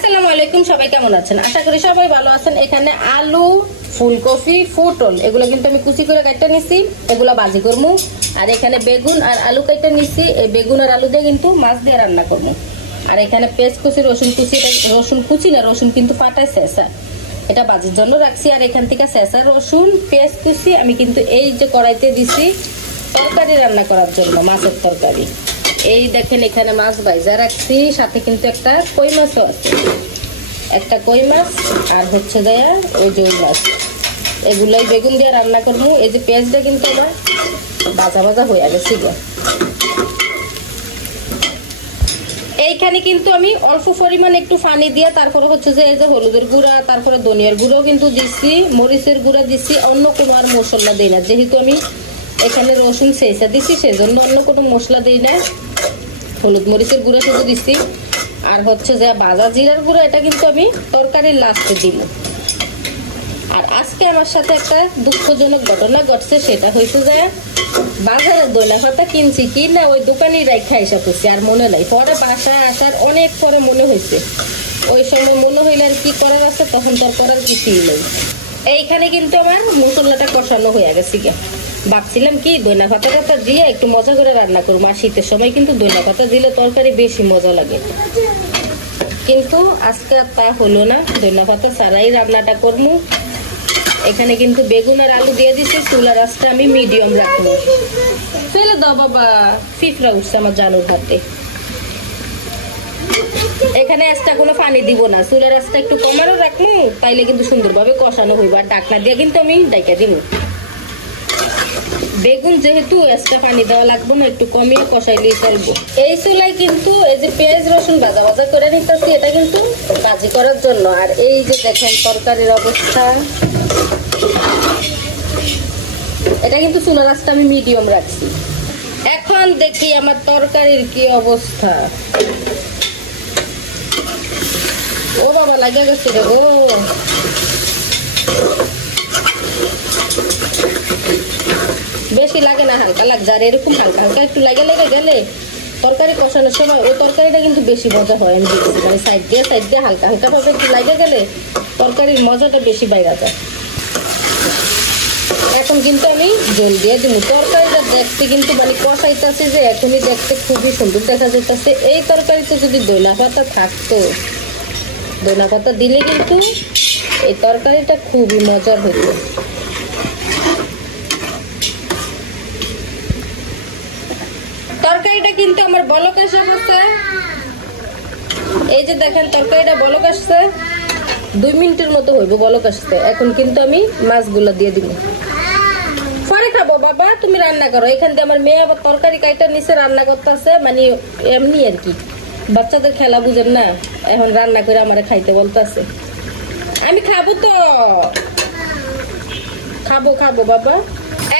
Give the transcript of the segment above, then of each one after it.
আসসালামু আলাইকুম, সবাই কেমন আছেন? আশা করি সবাই ভালো আছেন। এখানে আলু, ফুলকপি, পটল এগুলো কিন্তু আমি কুচি করে কাটতে নিছি, এগুলা ভাজি করবো। আর এখানে বেগুন আর আলু কাটতে নিছি, এই বেগুন আর আলু দিয়ে কিন্তু মাছ দিয়ে রান্না করবো। আর এখানে পেঁয়াজ কুচি, রসুন কুচি, রসুন কিন্তু পাটায় শেষা, এটা ভাজির জন্য রাখছি। আর এখান থেকে শেষা রসুন পেঁয়াজ কুচি আমি কিন্তু এই যে কড়াইতে দিছি তরকারি রান্না করার জন্য, মাছের তরকারি। এই দেখেন এখানে মাছ ভাজা রাখছি, সাথে কিন্তু একটা কই মাছও আছে, একটা কই মাছ আর হচ্ছে দেয়া ওই যে মাছ। এগুলাই বেগুন দিয়ে রান্না করবো। এই যে পেঁয়াজটা কিন্তু আমার ভাজা ভাজা হয়ে গেছে। এইখানে কিন্তু আমি অল্প পরিমাণে একটু পানি দিয়ে তারপরে হচ্ছে যে এই যে হলুদের গুঁড়া, তারপরে ধনিয়ার গুঁড়াও কিন্তু দিচ্ছি, মরিচের গুঁড়া দিচ্ছি। অন্য কোনো আর মশলা দিই না, যেহেতু আমি এখানে রসুন ছেঁচা দিচ্ছি সেজন্য অন্য কোনো মশলা দিই না। হলুদ মরিচের গুঁড়া শুধু দিচ্ছি। আর হচ্ছে যে ভাজা জিরার গুঁড়া, এটা কিন্তু আমি তরকারির লাস্টে দিব। আর আজকে আমার সাথে একটা দুঃখজনক ঘটনা ঘটছে, সেটা হয়েছে যে বাজারে দইনা পাতা কিনছি কি না ওই দোকানেই রাখা এসে পড়ছি, আর মনে নাই। পরে বাসায় আসার অনেক পরে মনে হয়েছে, ওই সময় মনে হইলে আর কি করার আছে, তখন তো করার কিছুই নেই। এইখানে কিন্তু আমার মশলাটা কষানো হয়ে গেছে। ভাবছিলাম কি দইনা পাতা দিয়ে একটু মজা করে রান্না করবো, আর শীতের সময় কিন্তু দইনা পাতা দিলে তরকারি বেশি মজা লাগে। কিন্তু আজকে তা হলো না, দইনা পাতা ছাড়াই রান্নাটা করবো। এখানে কিন্তু বেগুন আর আলু দিয়ে দিচ্ছি, চুলার আঁচটা আমি মিডিয়াম রাখবো। ফেলে দাও বাবা, ফিফরা উঠছে আমার জানুর হাতে। এখানে আঁচটা কোনো পানি দিব না, চুলার আঁচটা একটু কমানো রাখবো, তাইলে কিন্তু সুন্দরভাবে কষানো হইব। আর ঢাকনা দিয়ে কিন্তু আমি ডাইকা দিব। বেগুন যেহেতু আঁচটা পানি দেওয়া লাগবে না, একটু কমিয়ে কষাইলেই চলবো। এই চুলায় কিন্তু এই যে পেঁয়াজ রসুন ভাজা ভাজা করে নিতেছি, এটা কিন্তু ভাজি করার জন্য। আর এই যে দেখেন তরকারির অবস্থা, এটা কিন্তু চুলার আঁচটা আমি মিডিয়াম রাখছি। এখন দেখি আমার তরকারির কি অবস্থা। ও বাবা, লাগে গেছে রে গো। বেশি লাগে না, হালকা লাগছে। আর এরকম হালকা হালকা একটু লাগে গেলে তরকারি কষানোর সময় ওই তরকারিটা কিন্তু বেশি মজা হয়। আমি দেখছি মানে সাইড দিয়ে হালকা হালকা ভাবে একটু লাগে গেলে তরকারির মজাটা বেশি বাইরে যায়। এখন কিন্তু আমি জল দিয়ে দিব। তরকারিটা দেখতে কিন্তু মানে কষাইতেছে যে এখনই দেখতে খুবই সুন্দর দেখা যাইতেছে। এই তরকারিতে যদি দইনা পাতা থাকতো, দইনা পাতা দিলে কিন্তু এই তরকারিটা খুবই মজার হতো। তরকারিটা কিন্তু আমার বলক আসা হচ্ছে, এই যে দেখেন তরকারিটা বলক আসছে, 2 মিনিটের মতো হইব বলক আসছে। এখন কিন্তু আমি মাছগুলো দিয়ে দিব। পরে খাবো বাবা, তুমি রান্না করো। এখান থেকে আমার মেয়ে আবার তরকারি কাইটা নিচে রান্না করতেছে, মানে এমনি আর কি, বাচ্চাদের খেলা বুঝেন না। এখন রান্না করে আমার খাইতে বলতেছে। আমি খাবো তো, খাবো বাবা।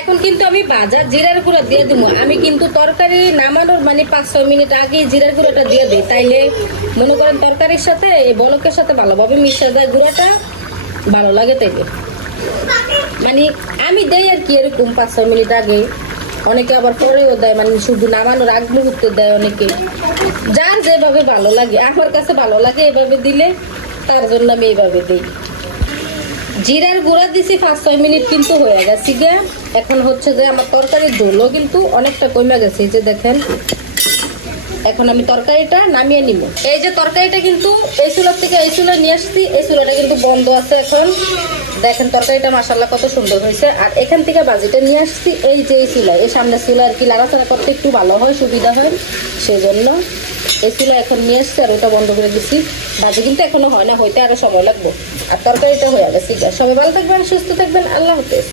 এখন কিন্তু আমি ভাজা জিরার গুঁড়া দিয়ে দিব। আমি কিন্তু তরকারি নামানোর মানে 5-6 মিনিট আগে জিরার গুঁড়াটা দিয়ে দিই, তাইলে মনে করেন তরকারির সাথে এই বলকের সাথে ভালোভাবে মিশে যায়, গুঁড়াটা ভালো লাগে। তাইলে মানে আমি দেই আর কি এরকম 5-6 মিনিট আগে। অনেকে আবার পরেও দেয়, মানে শুধু নামানোর আগ মুহূর্তে দেয় অনেকে, যার যেভাবে ভালো লাগে। আমার কাছে ভালো লাগে এভাবে দিলে, তার জন্য আমি এইভাবে দিই। জিরার গুঁড়া দিছি 5-6 মিনিট কিন্তু হয়ে গেছে গিয়া। এখন হচ্ছে যে আমার তরকারির ঝোলও কিন্তু অনেকটা কমে গেছে, যে দেখেন। এখন আমি তরকারিটা নামিয়ে নিব। এই যে তরকারিটা কিন্তু এই চুলার থেকে এই চুলা নিয়ে আসছি, এই চুলাটা কিন্তু বন্ধ আছে এখন। দেখেন তরকারিটা মাশাআল্লাহ কত সুন্দর হয়েছে। আর এখান থেকে ভাজিটা নিয়ে আসছি এই যে এই চুলা, এই সামনে চুলা আর কি, লাড়াচাড়া করতে একটু ভালো হয়, সুবিধা হয়, সেই জন্য এই চুলা এখন নিয়ে আসছি। আর ওটা বন্ধ করে দিচ্ছি। ভাজি কিন্তু এখনো হয় না, হইতে আরো সময় লাগবে। আর তরকারিটা হয়ে গেছে। সবাই ভালো থাকবেন, সুস্থ থাকবেন, আল্লাহ হাফেজ।